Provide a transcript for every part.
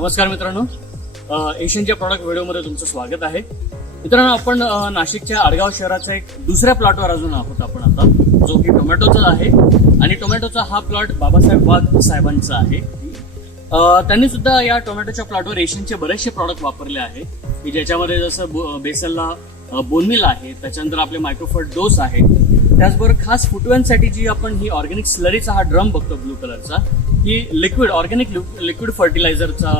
नमस्कार मित्रांनो, एशियनच्या प्रॉडक्ट व्हिडिओमध्ये तुमचं स्वागत आहे. मित्रांनो, आपण नाशिकच्या आडगाव शहराच्या एक दुसऱ्या प्लॉटवर अजून आहोत आपण आता, जो की टोमॅटोचा आहे. आणि टोमॅटोचा हा प्लॉट बाबासाहेब वाघ साहेबांचा आहे. त्यांनी सुद्धा या टोमॅटोच्या प्लॉटवर एशियनचे बरेचसे प्रॉडक्ट वापरले आहे, की ज्याच्यामध्ये जसं बेसलला बोनमिल आहे, त्याच्यानंतर आपले मायक्रोफर्ट डोस आहे. त्याचबरोबर खास फुटव्यांसाठी जी आपण ही ऑर्गॅनिक स्लरीचा हा ड्रम बघतो ब्लू कलरचा, ही लिक्विड ऑर्गॅनिक लिक्विड फर्टिलायझरचा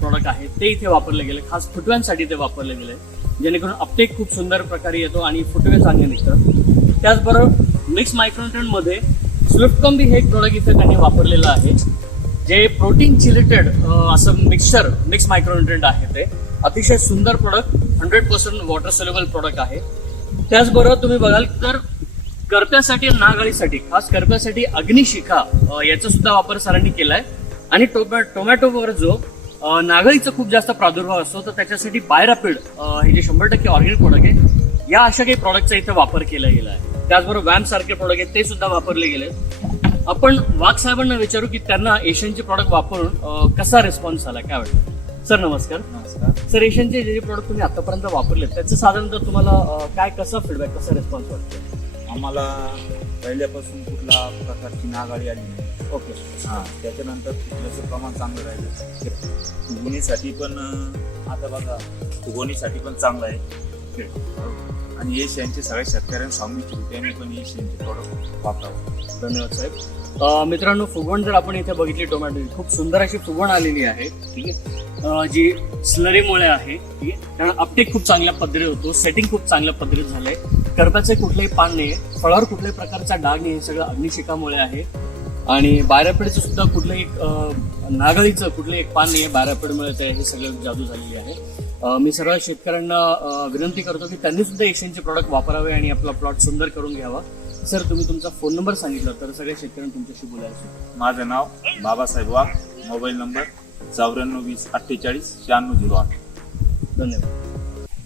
प्रॉडक्ट आहे, ते इथे वापरले गेले. खास फुटव्यांसाठी ते वापरले गेले, जेणेकरून अपटेक खूप सुंदर प्रकारे येतो आणि फुटवे चांगले निघतात. त्याचबरोबर मिक्स मायक्रोन्युट्रंट मध्ये स्विफ्टकॉम्बी हे एक प्रॉडक्ट इथे त्यांनी वापरलेलं आहे, जे प्रोटीन चिलेटेड असं मिक्स मायक्रोन्युट्रंट आहे. ते अतिशय सुंदर प्रोडक्ट, 100% वॉटर सोल्युबल प्रोडक्ट आहे. त्याचबरोबर तुम्ही बघाल तर करप्यासाठी, नागाळीसाठी, खास करप्यासाठी अग्निशिखा याचा सुद्धा वापर सरांनी केलाय. आणि टोमॅटोवर जो नागाळीचा खूप जास्त प्रादुर्भाव असतो, तर त्याच्यासाठी बायरापिड हे जे 100% ऑर्गॅनिक प्रोडक्ट आहे, या अशा काही प्रोडक्टचा इथे वापर केला गेला आहे. त्याचबरोबर वॅम्प सारखे प्रोडक्ट आहेत, ते सुद्धा वापरले गेले. आपण वाघ साहेबांना विचारू की त्यांना एशियनचे प्रॉडक्ट वापरून कसा रिस्पॉन्स आला, काय वाटतं? सर नमस्कार. नमस्कार सर, एशियनचे जे प्रॉडक्ट तुम्ही आतापर्यंत वापरले, त्याचं साधारणतः तुम्हाला काय कसा फीडबॅक, कसा रिस्पॉन्स वाटतो? आम्हाला पहिल्यापासून कुठला प्रकारची नागाळी आली नाही. ओके. त्याच्यानंतर फुटण्याचं प्रमाण चांगलं राहिलं. फुगवणीसाठी पण आता बघा, फुगवणीसाठी पण चांगलं आहे. आणि एशियनचे सगळ्या शेतकऱ्यांना सांगू इच्छितो त्यांनी पण एशियनचे प्रॉडक्ट वापरावं. धन्यवाद साहेब. मित्रांनो, फुगवण जर आपण इथे बघितली टोमॅटोची, खूप सुंदर अशी फुगवण आलेली आहे. ठीक आहे, जी स्लरीमुळे आहे. ठीक आहे, कारण अपटेक खूप चांगल्या पद्धतीने होतो, सेटिंग खूप चांगल्या पद्धतीने झालंय. करप्याचे कुठलेही पान नाही, फळावर कुठल्याही प्रकारचा डाग नाही, हे सगळं अग्निशिखामुळे आहे. आणि बायरापिडचं सुद्धा कुठलंही नागाळीचं कुठलंही एक पान नाही, बायरापिडमुळे हे सगळं जादू झालेली आहे. मी सर्व शेतकऱ्यांना विनंती करतो की त्यांनी सुद्धा एशियनचे प्रॉडक्ट वापरावे आणि आपला प्लॉट सुंदर करून घ्यावा. सर, तुम्ही तुमचा फोन नंबर सांगितला तर सगळ्या शेतकऱ्यांना तुमच्याशी बोलायचं. माझं नाव बाबासाहेब वाघ, मोबाईल नंबर 94 20 48 96 08. धन्यवाद.